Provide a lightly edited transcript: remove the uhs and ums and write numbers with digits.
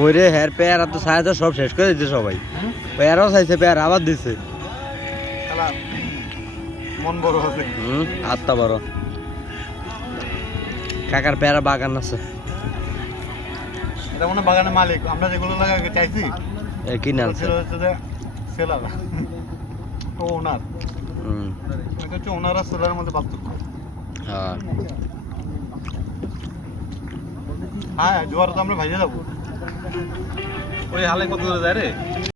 ওরে হ্যার পেয়ারা তো ছায়া তো সব শেষ করে দিচ্ছে সবাই। পেয়ারাও চাইছে, পেয়ারা আবার দিচ্ছে। মন বড় আছে। আত্মা বড়। কাকার পেয়ারা বাগান আছে। এটা মনে বাগানের মালিক, আমরা যেগুলো লাগাই চাইছি কিনে আনছে। সেলার ও ওনার। এটা হচ্ছে ওনার আর সেলারের মধ্যে পার্থক্য। হ্যাঁ হ্যাঁ, জোয়ার তো আমরা ভাইজে যাবো। ওই হালে কত করে যায় রে?